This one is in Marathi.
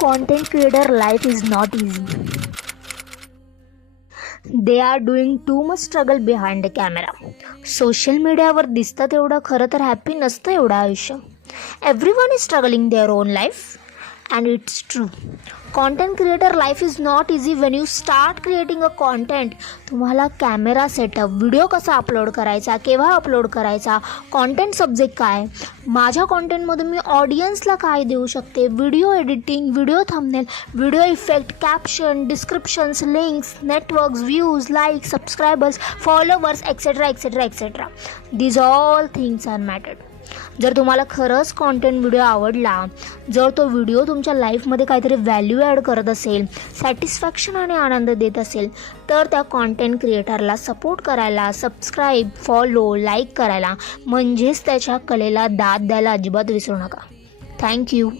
Content creator life is not easy. They are doing too much struggle behind the camera. Social मीडियावर दिसतं तेवढं खरं तर हॅपी नसतं एवढं आयुष्य. Everyone is struggling their own life and it's true. Content creator life is not easy Wien you start creating a content. तुम्हाला कॅमेरा सेटअप, व्हिडिओ कसा अपलोड करायचा, केव्हा अपलोड करायचा, कॉन्टेंट सब्जेक्ट काय, माझ्या कॉन्टेंटमधून मी ऑडियन्सला काय देऊ शकते, video editing, video thumbnail, video effect, caption, descriptions, links, networks, views, like, subscribers, followers, etcetera etcetera etcetera. These all things are mattered. जर तुम्हाला खरंच कॉन्टेंट व्हिडिओ आवडला, जर तो व्हिडिओ तुमच्या लाईफमध्ये काहीतरी व्हॅल्यू ॲड करत असेल, सॅटिस्फॅक्शन आणि आनंद देत असेल, तर त्या कॉन्टेंट क्रिएटरला सपोर्ट करायला, सबस्क्राईब, फॉलो, लाईक करायला, म्हणजेच त्याच्या कलेला दाद द्यायला अजिबात विसरू नका. थँक्यू.